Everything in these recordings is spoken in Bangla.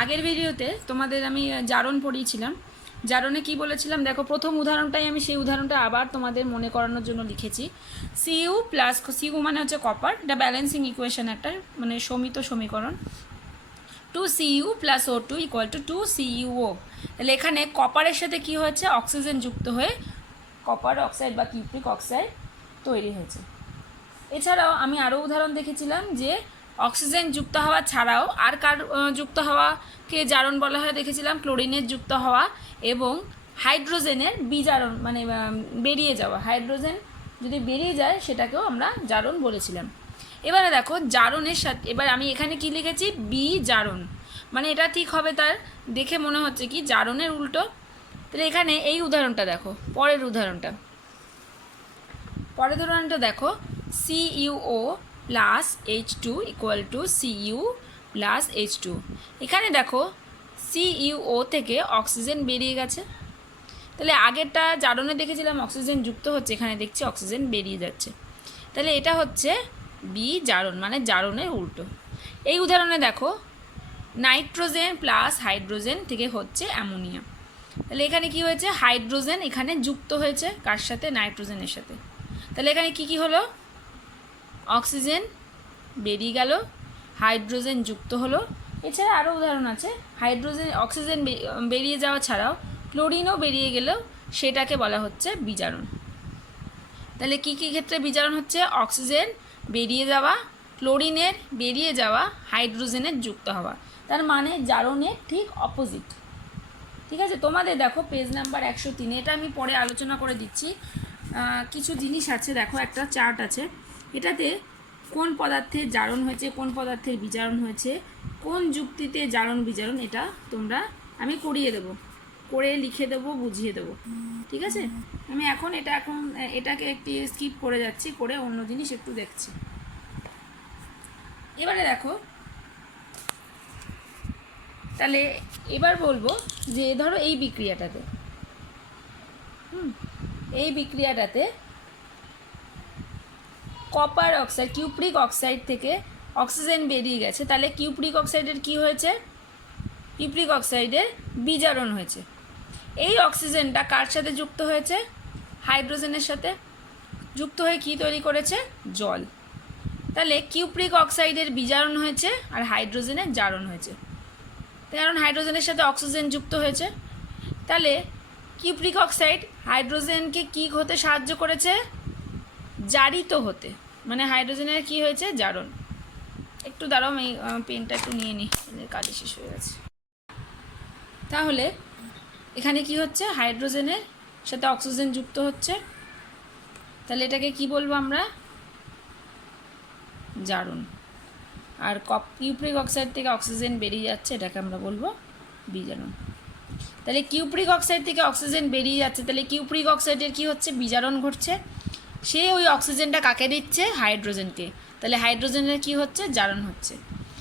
আগের ভিডিওতে তোমাদের আমি জারণ পড়িয়েছিলাম। জারণে কি বলেছিলাম দেখো, প্রথম উদাহরণটাই আমি সেই উদাহরণটা আবার তোমাদের মনে করানোর জন্য লিখেছি। সিইউ প্লাস সিইউ মানে হচ্ছে কপার, এটা ব্যালেন্সিং ইকুয়েশন, একটা মানে সমিত সমীকরণ। 2Cu plus O2 equal to 2CuO। তাহলে এখানে কপারের সাথে কি হয়েছে, অক্সিজেন যুক্ত হয়ে কপার অক্সাইড বা কিউপ্রিক অক্সাইড তৈরি হয়েছে। এছাড়াও আমি আরও উদাহরণ দেখেছিলাম যে অক্সিজেন যুক্ত হওয়া ছাড়াও আর কার যুক্ত হওয়াকে জারণ বলা হয় দেখেছিলাম, ক্লোরিনের যুক্ত হওয়া এবং হাইড্রোজেনের বিজারণ মানে বেরিয়ে যাওয়া। হাইড্রোজেন যদি বেরিয়ে যায় সেটাকেও আমরা জারণ বলেছিলাম। এবারে দেখো জারণের সাথে, এবার আমি এখানে কি লিখেছি, বিজারণ, মানে এটা ঠিক হবে তার দেখে মনে হচ্ছে কি জারণের উল্টো। তাহলে এখানে এই উদাহরণটা দেখো, পরের উদাহরণটা দেখো, CuO plus H2 equal to Cu plus H2। এখানে দেখো CuO থেকে অক্সিজেন বেরিয়ে গেছে। তাহলে আগেরটা জারণে দেখেছিলাম অক্সিজেন যুক্ত হচ্ছে, এখানে দেখছি অক্সিজেন বেরিয়ে যাচ্ছে। তাহলে এটা হচ্ছে বিজারণ, মানে জারণের উল্টো। এই উদাহরণে দেখো নাইট্রোজেন প্লাস হাইড্রোজেন থেকে হচ্ছে অ্যামোনিয়া। তাহলে এখানে কি হয়েছে, হাইড্রোজেন এখানে যুক্ত হয়েছে কার সাথে, নাইট্রোজেনের সাথে। তাহলে এখানে কি হলো, অক্সিজেন বেরিয়ে গেল, হাইড্রোজেন যুক্ত হলো। এছাড়া আরও উদাহরণ আছে, হাইড্রোজেন অক্সিজেন বেরিয়ে যাওয়া ছাড়াও ক্লোরিনও বেরিয়ে গেলেও সেটাকে বলা হচ্ছে বিজারণ। তাহলে কী কী ক্ষেত্রে বিজারণ হচ্ছে, অক্সিজেন বেরিয়ে যাওয়া, ক্লোরিনের বেরিয়ে যাওয়া, হাইড্রোজেনের যুক্ত হওয়া। তার মানে জারণের ঠিক অপোজিট। ঠিক আছে, তোমাদের দেখো পেজ নাম্বার 103, এটা আমি পরে আলোচনা করে দিচ্ছি। কিছু জিনিস আছে দেখো, একটা চার্ট আছে, এটাতে কোন পদার্থের জারণ হয়েছে, কোন পদার্থের বিজারণ হয়েছে, কোন যুক্তিতে জারণ বিজারণ, এটা তোমরা আমি করিয়ে দেবো, করে লিখে দেবো, বুঝিয়ে দেবো। ঠিক আছে, আমি এখন এটাকে একটি স্কিপ করে যাচ্ছি, করে অন্য জিনিস একটু দেখছি। এবারে দেখো, তাহলে এবার বলবো যে ধরো এই বিক্রিয়াটাতে কপার অক্সাইড, কিউপ্রিক অক্সাইড থেকে অক্সিজেন বেরিয়ে গেছে। তাহলে কিউপ্রিক অক্সাইডের কি হয়েছে, কিউপ্রিক অক্সাইডের বিজারণ হয়েছে। এই অক্সিজেনটা কার সাথে যুক্ত হয়েছে, হাইড্রোজেনের সাথে যুক্ত হয়ে কি তৈরি করেছে, জল। তাহলে কিউপ্রিক অক্সাইডের বিজারণ হয়েছে আর হাইড্রোজেনের জারণ হয়েছে, কারণ হাইড্রোজেনের সাথে অক্সিজেন যুক্ত হয়েছে। তাহলে কিউপ্রিক অক্সাইড হাইড্রোজেনকে কি হতে সাহায্য করেছে, জারিত হতে, মানে হাইড্রোজেনের কি হয়েছে, জারণ। একটু দাঁড়াও, আমি পেনটা একটু নিয়ে নিই, কাজে শেষ হয়ে গেছে। তাহলে এখানে কি হচ্ছে, হাইড্রোজেনের সাথে অক্সিজেন যুক্ত হচ্ছে, তাহলে এটাকে কি বলবো আমরা, জারণ। আর কিউপ্রিক অক্সাইড থেকে অক্সিজেন বেরিয়ে যাচ্ছে, এটাকে আমরা বলবো বিজারণ। তাহলে কিউপ্রিক অক্সাইড থেকে অক্সিজেন বেরিয়ে যাচ্ছে, তাহলে কিউপ্রিক অক্সাইডের কি হচ্ছে, বিজারণ ঘটছে। সে ওই অক্সিজেনটা কাকে দিচ্ছে, হাইড্রোজেনকে। তাহলে হাইড্রোজেনের কি হচ্ছে, জারণ হচ্ছে।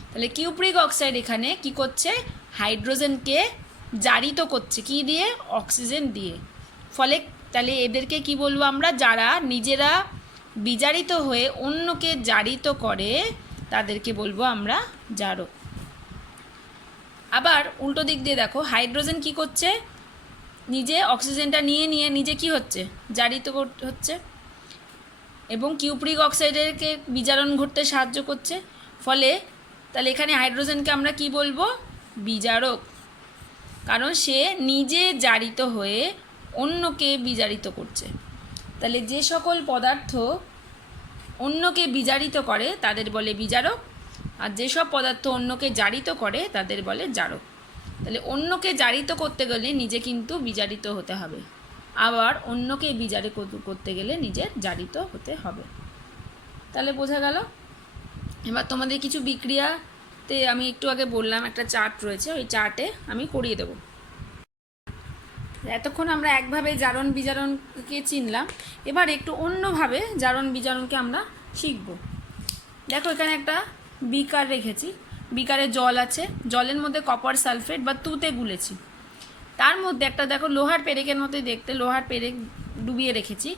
তাহলে কিউপ্রিক অক্সাইড এখানে কি করছে, হাইড্রোজেনকে জারিত করছে, কি দিয়ে, অক্সিজেন দিয়ে। ফলে তাহলে এদেরকে কি বলবো আমরা, যারা নিজেরা বিজারিত হয়ে অন্যকে জারিত করে তাদেরকে বলবো আমরা জারক। আবার উল্টো দিক দিয়ে দেখো, হাইড্রোজেন কি করছে, নিজে অক্সিজেনটা নিয়ে নিজে কি হচ্ছে, জারিত হচ্ছে, এবং কিউপ্রিক অক্সাইডেরকে বিজারণ ঘটতে সাহায্য করছে। ফলে তাহলে এখানে হাইড্রোজেনকে আমরা কি বলবো, বিজারক, কারণ সে নিজে জারিত হয়ে অন্যকে বিজারিত করছে। তাহলে যে সকল পদার্থ অন্যকে বিজারিত করে তাদের বলে বিজারক, আর যেসব পদার্থ অন্যকে জারিত করে তাদের বলে জারক। তাহলে অন্যকে জারিত করতে গেলে নিজে কিন্তু বিজারিত হতে হবে, আবার অন্যকে বিজারিত করতে গেলে নিজের জারিত হতে হবে। তাহলে বোঝা গেল। এবার তোমাদের কিছু বিক্রিয়াতে আমি একটু আগে বললাম, একটা চার্ট রয়েছে, ওই চার্টে আমি করিয়ে দেবো। এতক্ষণ আমরা একভাবে জারণ বিজারণকে চিনলাম, এবার একটু অন্যভাবে জারণ বিজারণকে আমরা শিখব। দেখো এখানে একটা বিকার রেখেছি, বিকারে জল আছে, জলের মধ্যে কপার সালফেট বা তুতে গুলেছি, তার মধ্যে একটা দেখো লোহার পেরেকের মতোই দেখতে, লোহার পেরেক ডুবিয়ে রেখেছি।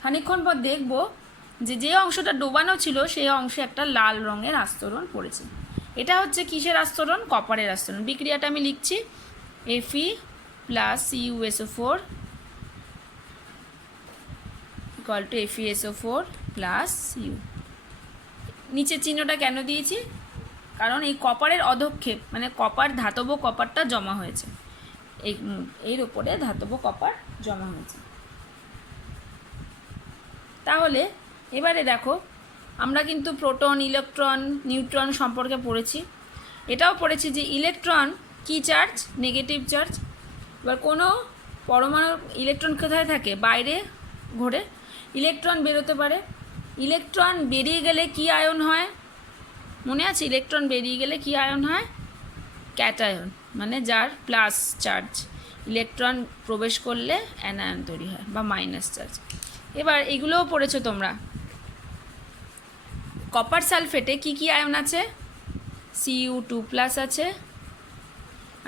খানিকক্ষণ পর দেখব যে অংশটা ডোবানো ছিল সেই অংশে একটা লাল রঙের আস্তরণ পড়েছে। এটা হচ্ছে কিসের আস্তরণ? কপারের আস্তরণ। বিক্রিয়াটা আমি লিখছি, Fe plus CuSO4 equal to FeSO4 plus Cu। নিচের চিহ্নটা কেন দিয়েছি? কারণ এই কপারের অধক্ষেপ, মানে কপার, ধাতব কপারটা জমা হয়েছে, এর উপরে ধাতব কপার জমা হয়েছে। তাহলে এবারে দেখো, আমরা কিন্তু প্রোটন, ইলেকট্রন, নিউট্রন সম্পর্কে পড়েছি। এটাও পড়েছি যে ইলেকট্রন কি চার্জ? Negative charge. এবার কোনো পরমাণুর ইলেকট্রন কোথায় থাকে? বাইরে ঘোরে। ইলেকট্রন বেরোতে পারে। ইলেকট্রন বেরিয়ে গেলে কি আয়ন হয়? মনে আছে? ইলেকট্রন বেরিয়ে গেলে কি আয়ন হয়? ক্যাটায়ন, মানে যার প্লাস চার্জ। ইলেকট্রন প্রবেশ করলে অ্যানায়ন তৈরি হয় বা মাইনাস চার্জ। এবার এগুলোও পড়েছো তোমরা। কপার সালফেটে কি কি আয়ন আছে? Cu2+ আছে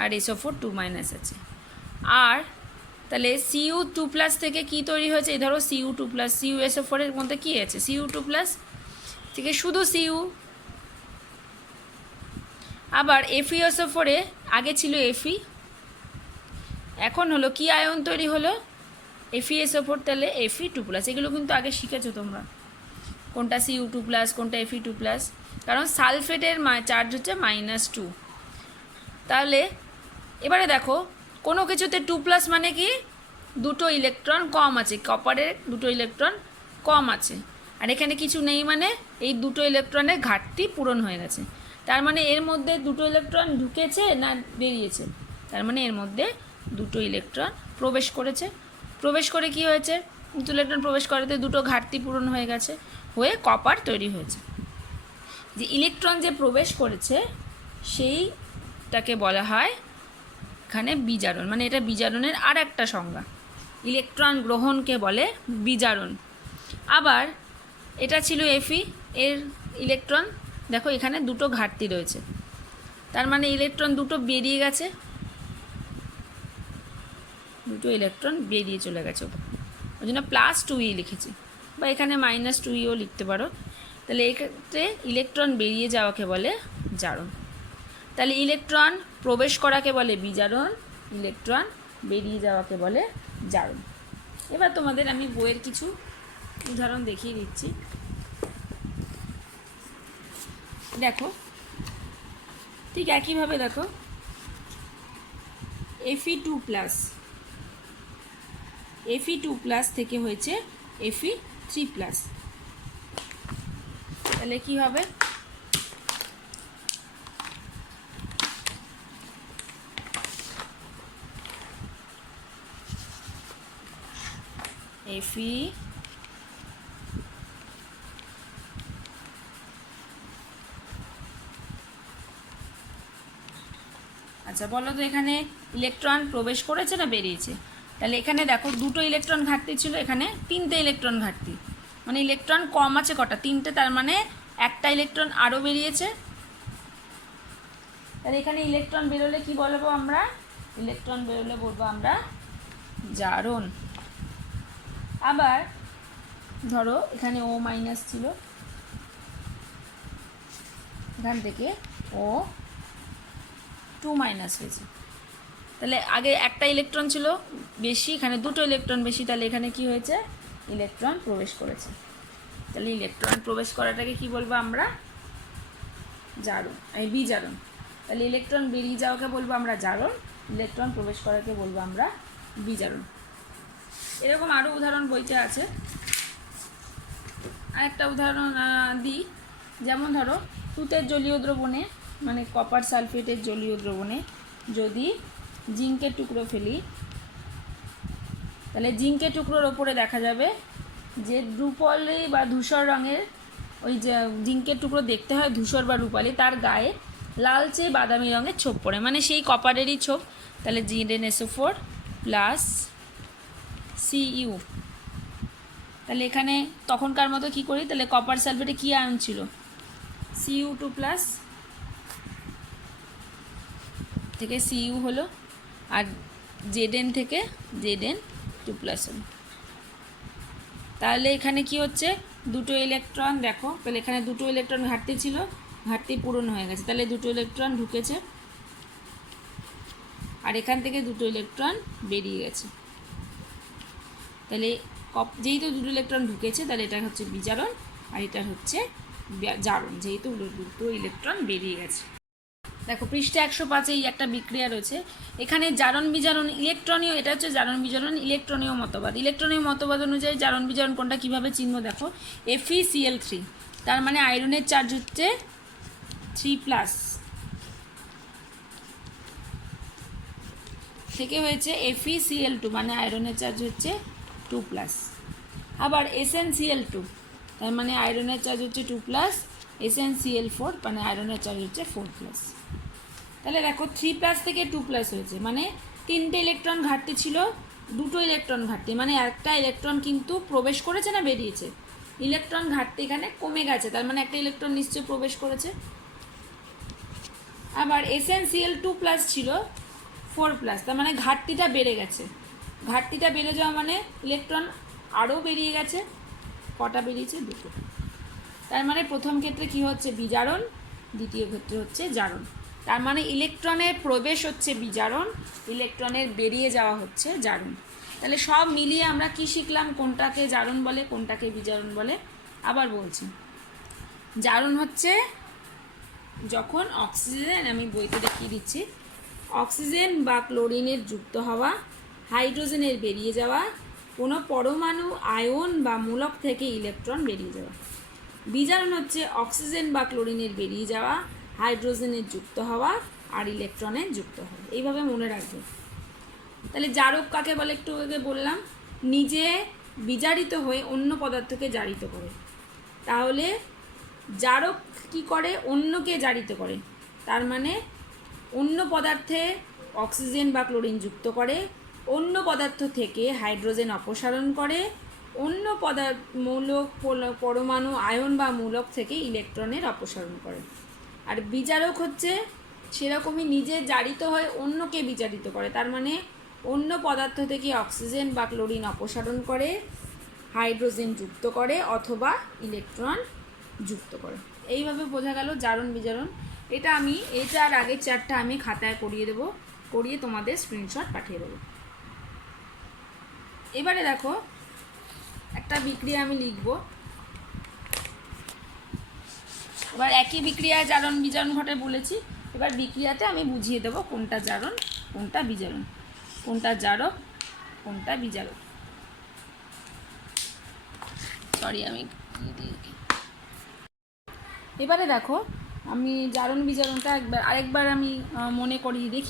আর SO4 2- আছে। আর তাহলে Cu2+ থেকে কি তৈরি হয়েছে? এই ধরো Cu2+, CuSO4 এর মধ্যে কি আছে? Cu2+ থেকে শুধু Cu। আবার FeSO4 এ আগে ছিল Fe, এখন হলো কি আয়ন তৈরি হলো? FeSO4, তাহলে Fe2+। এগুলো কিন্তু আগে শিখেছো তোমরা, কোনটা Cu2+, কোনটা Fe2+, কারণ সালফেটের চার্জ হচ্ছে -2। তাহলে এবারে দেখো, কোনো কিছুতে 2+ মানে কি? দুটো ইলেকট্রন কম আছে, কপারের দুটো ইলেকট্রন কম আছে। আর এখানে কিছু নেই, মানে এই দুটো ইলেকট্রনের ঘাটতি পূরণ হয়ে গেছে। তার মানে এর মধ্যে দুটো ইলেকট্রন ঢুকেছে না বেরিয়েছে? তার মানে এর মধ্যে দুটো ইলেকট্রন প্রবেশ করেছে। প্রবেশ করে কি হয়েছে? দুটো ইলেকট্রন প্রবেশ করাতে দুটো ঘাটতি পূরণ হয়ে গেছে, হয়ে কপার তৈরি হয়েছে। যে ইলেকট্রন যে প্রবেশ করেছে সেইটাকে বলা হয় এখানে বিজারণ, মানে এটা বিজারণের আর একটা সংজ্ঞা। ইলেকট্রন গ্রহণকে বলে বিজারণ। আবার এটা ছিল Fe, এর ইলেকট্রন দেখো এখানে দুটো ঘাটতি রয়েছে, তার মানে ইলেকট্রন দুটো বেরিয়ে গেছে, দুটো ইলেকট্রন বেরিয়ে চলে গেছে, ওই জন্য +2e লিখেছি, বা এখানে -2eও লিখতে পারো। তাহলে এক্ষেত্রে ইলেকট্রন বেরিয়ে যাওয়াকে বলে জারণ। তাহলে ইলেকট্রন প্রবেশ করাকে বলে বিজারণ, ইলেকট্রন বেরিয়ে যাওয়াকে বলে জারণ। এবার তোমাদের আমি বইয়ের কিছু উদাহরণ দেখিয়ে দিচ্ছি। দেখো, ঠিক একইভাবে দেখো, Fe2+ থেকে হয়েছে Fe3+। তাহলে কি হবে? Fe আচ্ছা বলো তো, এখানে ইলেকট্রন প্রবেশ করেছে না বেরিয়েছে? তাহলে এখানে দেখো দুটো ইলেকট্রন ঘাটতি ছিল, এখানে 3টে ইলেকট্রন ঘাটতি, মানে ইলেকট্রন কম আছে কটা? 3টে, তার মানে একটা ইলেকট্রন আরও বেরিয়েছে। তাহলে এখানে ইলেকট্রন বেরোলে কি বলবো আমরা? ইলেকট্রন বেরোলে বলবো আমরা জারণ। আবার ধরো এখানে O- ছিল, এখান থেকে O2- হয়েছে। তাহলে আগে একটা ইলেকট্রন ছিল বেশি, এখানে দুটো ইলেকট্রন বেশি, তাহলে এখানে কি হয়েছে? ইলেকট্রন প্রবেশ করেছে। তাহলে ইলেকট্রন প্রবেশ করাটাকে কি বলবো আমরা? জারণ, বিজারণ। তাহলে ইলেকট্রন বেরিয়ে যাওয়াকে বলবো আমরা জারণ, ইলেকট্রন প্রবেশ করাকে বলবো আমরা বিজারণ। এরকম আরও উদাহরণ বইতে আছে। আরেকটা উদাহরণ দিই, যেমন ধরো তুতের জলীয় দ্রবণে, মানে কপার সালফেটের জলীয় দ্রবণে যদি জিঙ্কের টুকরো ফেলি, তাহলে জিঙ্কের টুকরোর ওপরে দেখা যাবে যে রূপালি বা ধূসর রঙের, ওই যে জিঙ্কের টুকরো দেখতে হয় ধূসর বা রূপালি, তার গায়ে লালচে বাদামি রঙের ছোপ পড়ে, মানে সেই কপারেরই ছোপ। তাহলে ZnSO4 প্লাস Cu। তাহলে এখানে তখনকার মতো কি করি? তাহলে কপার সালফেটে কি আয়ন ছিল? Cu2+ থেকে Cu হলো, আর Zn থেকে Zn2+ হলো। তাহলে এখানে কি হচ্ছে? দুটো ইলেকট্রন, দেখো তাহলে এখানে দুটো ইলেকট্রন ঘাটতি ছিল, ঘাটতি পূরণ হয়ে গেছে, তাহলে দুটো ইলেকট্রন ঢুকেছে আর এখান থেকে দুটো ইলেকট্রন বেরিয়ে গেছে। তাহলে যেহেতু দুটো ইলেকট্রন ঢুকেছে তাহলে এটা হচ্ছে বিজারণ আর এটা হচ্ছে জারণ, যেহেতু দুটো ইলেকট্রন বেরিয়ে গেছে। দেখো পৃষ্ঠা 105 একটা বিক্রিয়া রয়েছে, এখানে জারণ বিজারণ ইলেকট্রনীয়, এটা হচ্ছে জারণ বিজারণ ইলেকট্রনীয় মতবাদ। ইলেকট্রনীয় মতবাদ অনুযায়ী জারণ বিজারণ কোনটা কীভাবে চিহ্ন দেখো, FeCl3, তার মানে আয়রনের চার্জ হচ্ছে 3+ থেকে হয়েছে FeCl2, মানে আয়রনের চার্জ হচ্ছে 2+। আবার SnCl2, তার মানে আয়রনের চার্জ হচ্ছে 2+, SnCl4 মানে আয়রনের চার্জ হচ্ছে 4+। তাহলে দেখো 3+ থেকে 2+ হয়েছে, মানে 3টে ইলেকট্রন ঘাটতি ছিল, দুটো ইলেকট্রন ঘাটতি, মানে একটা ইলেকট্রন কিন্তু প্রবেশ করেছে না বেরিয়েছে, ইলেকট্রন ঘাটতি এখানে কমে গেছে, তার মানে একটা ইলেকট্রন নিশ্চয়ই প্রবেশ করেছে। আবার SnCl2+ ছিল 4+, তার মানে ঘাটতিটা বেড়ে গেছে, ঘাটতিটা বেড়ে যাওয়া মানে ইলেকট্রন আরও বেরিয়ে গেছে, কটা বেরিয়েছে, দুটো। তার মানে প্রথম ক্ষেত্রে কি হচ্ছে বিজারণ, দ্বিতীয় ক্ষেত্রে হচ্ছে জারণ। তার মানে ইলেকট্রনের প্রবেশ হচ্ছে বিজারণ, ইলেকট্রনের বেরিয়ে যাওয়া হচ্ছে জারণ। তাহলে সব মিলিয়ে আমরা কি শিখলাম, কোনটাকে জারণ বলে কোনটাকে বিজারণ বলে। আবার বলছি, জারণ হচ্ছে যখন অক্সিজেন, আমি বইতে দেখিয়ে দিচ্ছি, অক্সিজেন বা ক্লোরিনের যুক্ত হওয়া, হাইড্রোজেনের বেরিয়ে যাওয়া, কোনো পরমাণু আয়ন বা মূলক থেকে ইলেকট্রন বেরিয়ে যাওয়া। বিজারণ হচ্ছে অক্সিজেন বা ক্লোরিনের বেরিয়ে যাওয়া, হাইড্রোজেনের যুক্ত হওয়া আর ইলেকট্রনের যুক্ত হওয়া, এইভাবে মনে রাখবে। তাহলে জারক কাকে বলে একটু আগে বললাম, নিজে বিজারিত হয়ে অন্য পদার্থকে জারিত করে। তাহলে জারক কি করে, অন্যকে জারিত করে, তার মানে অন্য পদার্থে অক্সিজেন বা ক্লোরিন যুক্ত করে, অন্য পদার্থ থেকে হাইড্রোজেন অপসারণ করে, অন্য মূলক পরমাণু আয়ন বা মূলক থেকে ইলেকট্রনের অপসারণ করে। আর বিজারক হচ্ছে সেরকমই নিজে জারিত হয়ে অন্যকে বিজারিত করে, তার মানে অন্য পদার্থ থেকে অক্সিজেন বা ক্লোরিন অপসারণ করে, হাইড্রোজেন যুক্ত করে অথবা ইলেকট্রন যুক্ত করে। এইভাবে বোঝা গেল জারণ বিজারণ। এটার আগের চারটা আমি খাতায় করিয়ে দেবো, করিয়ে তোমাদের স্ক্রিনশট পাঠিয়ে দেবো। এবারে দেখো একটা বিক্রিয়া আমি লিখব, এবার একই বিক্রিয়ায় জারণ বিজারণ ঘটে বলেছি, এবার বিক্রিয়াতে আমি বুঝিয়ে দেবো কোনটা জারণ কোনটা বিজারণ, কোনটা জারক কোনটা বিজারক। এবারে দেখো আমি জারণ বিজারণটা আরেকবার আমি মনে করিয়ে দিই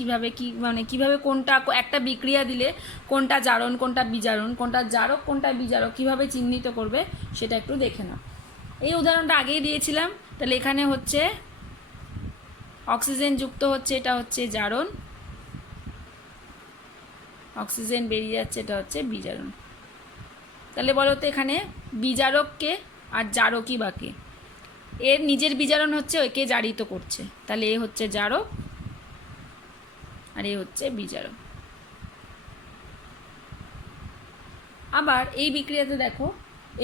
কীভাবে কোনটা একটা বিক্রিয়া দিলে কোনটা জারণ কোনটা বিজারণ, কোনটা জারক কোনটা বিজারক কীভাবে চিহ্নিত করবে সেটা একটু দেখে নাও। এই উদাহরণটা আগেই দিয়েছিলাম, তাহলে এখানে হচ্ছে অক্সিজেন যুক্ত হচ্ছে, এটা হচ্ছে জারণ, অক্সিজেন বেরিয়ে যাচ্ছে, এটা হচ্ছে বিজারণ। তাহলে বলো তো এখানে বিজারককে আর জারকই বাকে, এর নিজের বিজারণ হচ্ছে ওকে জারিত করছে, তাহলে এ হচ্ছে জারক আর এ হচ্ছে বিজারক। আবার এই বিক্রিয়াতে দেখো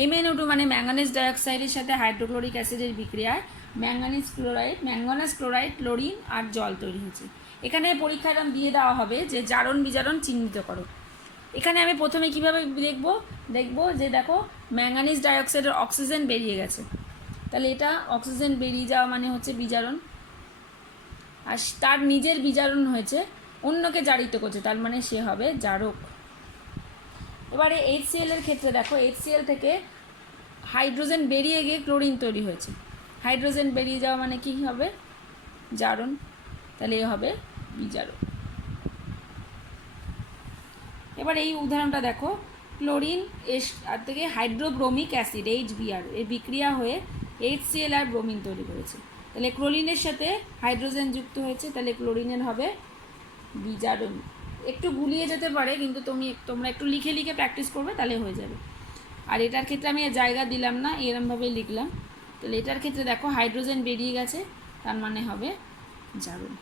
MnO2 মানে ম্যাঙ্গানিজ ডাইঅক্সাইডের সাথে হাইড্রোক্লোরিক অ্যাসিডের বিক্রিয়ায় ম্যাঙ্গানিজ ক্লোরাইড ক্লোরিন আর জল তৈরি হয়েছে। এখানে পরীক্ষাটা দিয়ে দেওয়া হবে যে জারণ বিজারণ চিহ্নিত করো। এখানে আমি প্রথমে কিভাবে দেখবো যে দেখো ম্যাঙ্গানিজ ডাইঅক্সাইডের অক্সিজেন বেরিয়ে গেছে, তাহলে এটা অক্সিজেন বেরিয়ে যাওয়া মানে হচ্ছে বিজারণ, আর তার নিজের বিজারণ হয়েছে অন্যকে জারিত করছে, তার মানে সে হবে জারক। এবারে HCl এর ক্ষেত্রে দেখো HCl থেকে হাইড্রোজেন বেরিয়ে গিয়ে ক্লোরিন তৈরি হয়েছে, হাইড্রোজেন বেরিয়ে যাওয়া মানে কি হবে জারণ, তাহলে এ হবে বিজারক। এবার এই উদাহরণটা দেখো ক্লোরিন আর থেকে হাইড্রোব্রোমিক অ্যাসিড HBr এর বিক্রিয়া হয়ে HCl আর ব্রোমিন তৈরি করেছে, তাহলে ক্লোরিনের সাথে হাইড্রোজেন যুক্ত হয়েছে, তাহলে ক্লোরিনের হবে বিজারণ। একটু গুলিয়ে যেতে পারে, কিন্তু তোমরা একটু লিখে লিখে প্র্যাকটিস করবে তাহলে হয়ে যাবে। আর এটার ক্ষেত্রে আমি জায়গা দিলাম না, এরমভাবেই লিখলাম। তাহলে এটার ক্ষেত্রে দেখো হাইড্রোজেন বেরিয়ে গেছে, তার মানে হবে জারণ।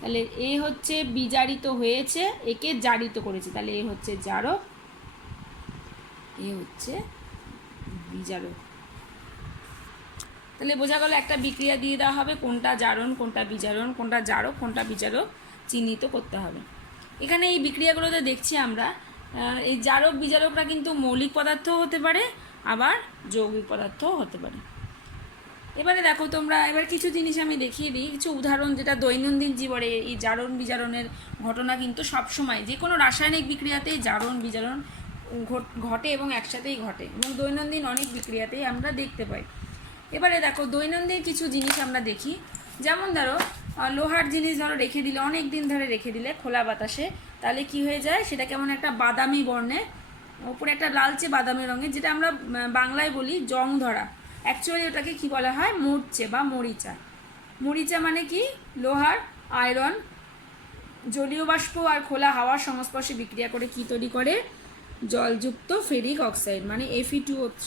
তাহলে এ হচ্ছে বিজারিত হয়েছে, একে জারিত করেছে, তাহলে এ হচ্ছে জারক, এ হচ্ছে বিজারক। তাহলে বোঝা গেল একটা বিক্রিয়া দিয়ে দেওয়া হবে, কোনটা জারণ কোনটা বিজারণ, কোনটা জারক কোনটা বিজারক চিহ্নিত করতে হবে। এখানে এই বিক্রিয়াগুলোতে দেখছি আমরা এই জারক বিজারকরা কিন্তু মৌলিক পদার্থও হতে পারে, আবার যৌগিক পদার্থও হতে পারে। এবারে দেখো তোমরা, এবার কিছু জিনিস আমি দেখিয়ে দিই, কিছু উদাহরণ, যেটা দৈনন্দিন জীবনে এই জারণ বিজারণের ঘটনা কিন্তু সবসময় যে কোনো রাসায়নিক বিক্রিয়াতেই জারণ বিজারণ ঘটে এবং একসাথেই ঘটে, এবং দৈনন্দিন অনেক বিক্রিয়াতেই আমরা দেখতে পাই। এবারে দেখো দৈনন্দিন কিছু জিনিস আমরা দেখি, যেমন ধরো লোহার জিনিস ধরো রেখে দিলে, অনেক দিন ধরে রেখে দিলে খোলা বাতাসে, তাহলে কি হয়ে যায়, সেটা কেমন একটা বাদামি বর্ণে, উপরে একটা লালচে বাদামি রঙের, যেটা আমরা বাংলায় বলি জং ধরা। অ্যাকচুয়ালি ওটাকে কি বলা হয়, মরচে বা মরিচা। মরিচা মানে কি, লোহার আয়রন জলীয় বাষ্প আর খোলা হাওয়ার সংস্পর্শে বিক্রিয়া করে কি তৈরি করে, জলযুক্ত ফেরিক অক্সাইড, মানে Fe2O3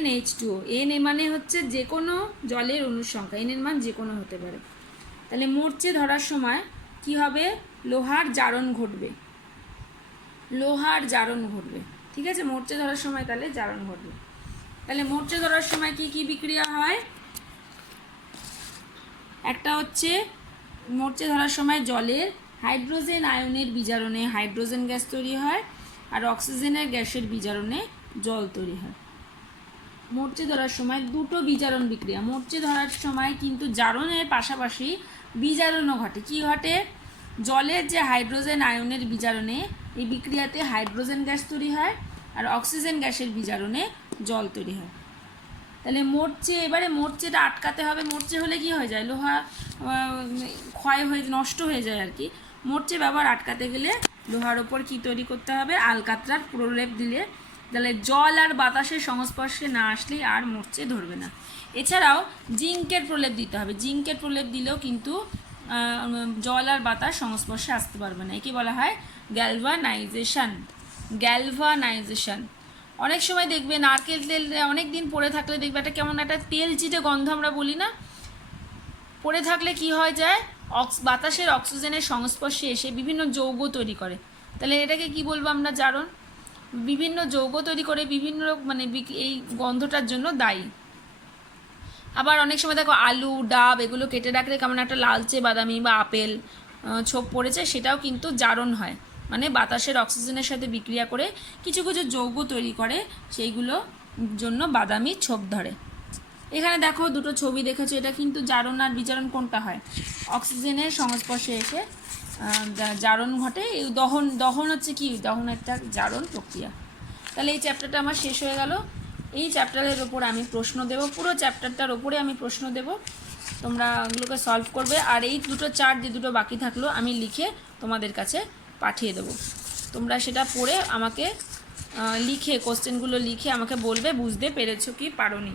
NH2O। এন মানে হচ্ছে যে কোনো জলের অণুর সংখ্যা, এন এর মান যে কোনো হতে পারে। তাহলে মরচে ধরার সময় কি হবে, লোহার জারণ ঘটবে, লোহার জারণ ঘটবে, ঠিক আছে, মরচে ধরার সময় তাহলে জারণ ঘটবে। তাহলে মরচে ধরার সময় কি কি বিক্রিয়া হয়, একটা হচ্ছে মরচে ধরার সময় জলের হাইড্রোজেন আয়নের বিজারণে হাইড্রোজেন গ্যাস তৈরি হয়, আর অক্সিজেনের গ্যাসের বিজারণে জল তৈরি হয়। মরচে ধরার সময় দুটো বিজারণ বিক্রিয়া, মরচে ধরার সময় কিন্তু জারণের পাশাপাশি বিজারণও ঘটে। কি ঘটে, জলের যে হাইড্রোজেন আয়নের বিজারণে এই বিক্রিয়াতে হাইড্রোজেন গ্যাস তৈরি হয়, আর অক্সিজেন গ্যাসের বিজারণে জল তৈরি হয়। তাহলে মরচে, এবারে মরচেটা আটকাতে হবে, মরচে হলে কি হয়ে যায়, লোহা ক্ষয় হয়ে নষ্ট হয়ে যায় আর কি। মরচে ব্যবহার আটকাতে গেলে লোহার ওপর কি তৈরি করতে হবে, আলকাতরার প্রলেপ দিলে, তাহলে জল আর বাতাসের সংস্পর্শে না আসলেই আর মরচে ধরবে না। এছাড়াও জিঙ্কের প্রলেপ দিতে হবে, জিঙ্কের প্রলেপ দিলেও কিন্তু জল আর বাতাস সংস্পর্শে আসতে পারবে না। একে বলা হয় গ্যালভানাইজেশন। গ্যালভানাইজেশন অনেক সময় দেখবে নারকেল তেল অনেক দিন পড়ে থাকলে দেখবে একটা কেমন একটা তেল চিটে গন্ধ আমরা বলি না, পড়ে থাকলে কি হয় যায়, বাতাসের অক্সিজেনের সংস্পর্শে এসে বিভিন্ন যৌগ তৈরি করে। তাহলে এটাকে কি বলবো আমরা, জারণ। বিভিন্ন যৌগ তৈরি করে বিভিন্ন মানে এই গন্ধটার জন্য দায়ী। আবার অনেক সময় দেখো আলু ডাব এগুলো কেটে রাখলে কেমন একটা লালচে বাদামি বা আপেল ছোপ পড়েছে, সেটাও কিন্তু জারণ হয়, মানে বাতাসের অক্সিজেনের সাথে বিক্রিয়া করে কিছু কিছু যৌগ তৈরি করে, সেইগুলো জন্য বাদামি ছোপ ধরে। এখানে দেখো দুটো ছবি দেখেছো, এটা কিন্তু জারণ আর বিজারণ কোনটা হয়, অক্সিজেনের সংস্পর্শে এসে জারণ ঘটে। এই দহন হচ্ছে কি, দহন একটা জারণ প্রক্রিয়া। তাহলে এই চ্যাপ্টারটা আমার শেষ হয়ে গেল। এই চ্যাপ্টারের ওপর আমি প্রশ্ন দেব, পুরো চ্যাপ্টারটার ওপরে আমি প্রশ্ন দেব, তোমরা ওগুলোকে সলভ করবে। আর এই দুটো চার্ট যে দুটো বাকি থাকলো আমি লিখে তোমাদের কাছে পাঠিয়ে দেবো, তোমরা সেটা পড়ে আমাকে লিখে কোশ্চেনগুলো লিখে আমাকে বলবে বুঝতে পেরেছো কি পারোনি।